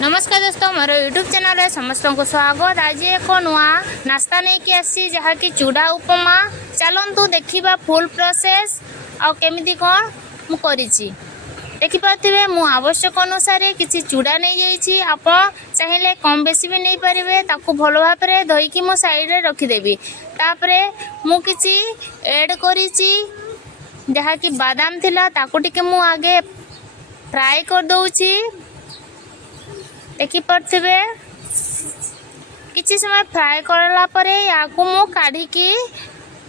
नमस्कार दोस्तों, मोर YouTube channel रे समस्त को स्वागत। आज एक नुआ नास्ता नहीं कि आसी जहाँकि चूड़ा उपमा। चलतु देखा फुल प्रोसेस आ केमिति कौन मु करिछि देखि पाथिबे। मु आवश्यक अनुसार किछि चूड़ा नहीं जाइछि, आप चाहिले कम बेसी भी नहीं पारिबे। ताकू भलो भाव रे धोइकी मु साइड रे रखि देबी। तापरे मु किछि ऐड करिछि जहाँकि बादाम थिला, ताकू टिके मु आगे फ्राई कर दउछि। देखि पार्थिबे किछि समय फ्राई करला परे याकू मु काढी की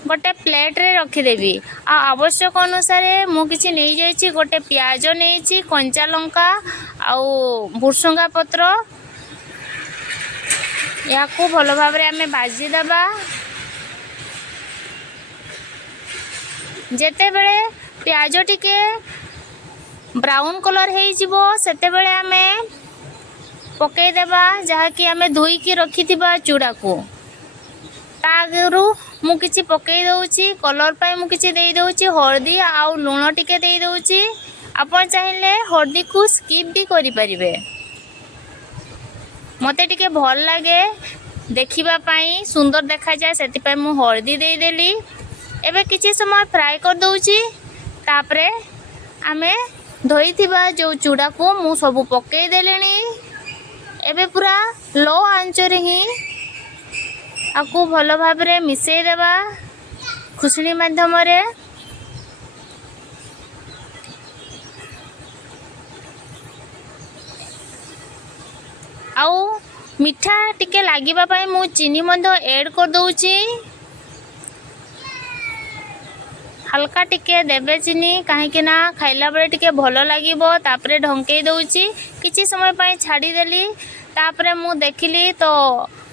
गोटे प्लेट रे रखि देबी। आ आवश्यक अनुसार मु किछि नै जाइछि, गोटे प्याज नैछि, कंचा लंका आउ भुसंगा पत्र। याकू भलो भाव रे हमें भाजी देबा। जेते बेले प्याज टिके ब्राउन कलर हे जिवो सेते बेले हमें पकई देबा जहाँकि आमे धोईकी रखिथिबा चूड़ा को। तागरु मु किछि पकई दउछि, कलर पाई मु किछि देई दउछि, हळदी आउ लूण टिके देई दउछि। आपण चाहिले हळदी को स्किप भी करि परिबे। मते टिके भल लागे देखिबा पाई, सुंदर देखा जाय, सेति पाई मु हळदी देई देली। एबे किछि समय फ्राई कर दउछि। तापरे आमे धोईथिबा जो चूड़ा को मु सब पकई देलेनी। एबे पूरा लो आंच रे ही आपको भलो भाव रे मिसई देबा खुसनी माध्यम रे। आउ मिठा टिके लागिबा पाई मु चीनी मध्य ऐड कर दउछि। हल्का टिके देबे चीनी, काहे ना खाइला बेले टिके भलो लागिबो। तापरे ढंकेई दउछि, किछि समय पाई छाडी देली। तापरे मु देखिली तो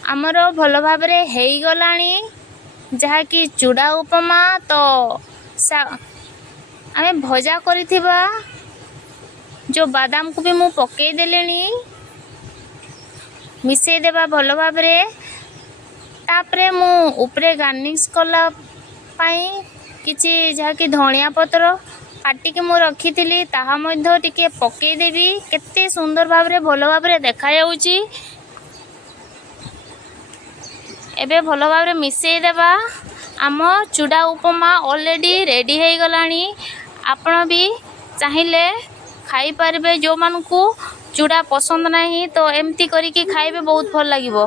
हमर भलो भाव रे हेई गलानी जहाँकि चूड़ा उपमा। तो आमे भजा करिथिबा जो बादाम को भी मु पकई देलेनी, मिसई देबा भलो भाव रे। तापरे मु ऊपरे गार्निश कला पाई किछि जहाँकि धनिया पत्र काटिके मु रखिथिली ताहा मध्य टिके पकई देबी। केते सुंदर भाव रे भलो भाव रे देखा जाउछि। एबे भलो भाव रे मिसई देबा। आम चूड़ा उपमा ऑलरेडी रेडी हे गलानी। आपण भी चाहिले खाई पारबे। जो मानकू चूड़ा पसंद नहीं तो एमती करिके खाइबे, बहुत भल लागिबो।